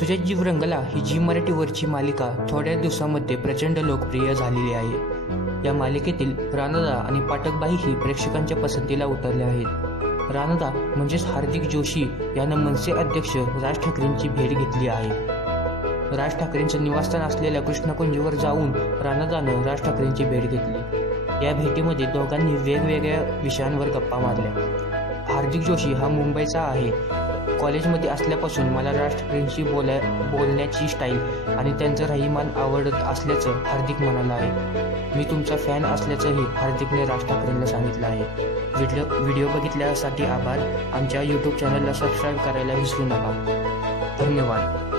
तुझ्या जीव रंगला ही झी मराठीवरची मालिका थोड्या दिवसांमध्ये प्रचंड लोकप्रिय झालेली आहे। या मालिकेतील रानदा आणि पाठकबाई ही प्रेक्षकांच्या पसंतीला उतरल्या आहेत। रानदा म्हणजेच हार्दिक जोशी यानं मनसे अध्यक्ष राज ठाकरेंची भेट घेतली आहे। राज ठाकरेंचं निवासस्थान असलेल्या कृष्णकुंजवर जाऊन रानदानं राज ठाकरेंची भेट घेतली। या भेटीमध्ये दोघांनी वेगवेगळ्या विषयांवर गप्पा मारल्या। हार्दिक जोशी हा मुंबईचा आहे। कॉलेजमध्ये असल्यापासून मला राज ठाकरेंशी बोलण्याची स्टाईल आणि त्यांचं राहीमान आवडत असल्याचं हार्दिक म्हणाला आहे। मी तुमचा फॅन असल्याचंही हार्दिकने राज ठाकरेंना सांगितलं आहे। व्हिडिओ बघितल्यासाठी आभार। आमच्या यूट्यूब चॅनलला सबस्क्राईब करायला विसरू नका। धन्यवाद।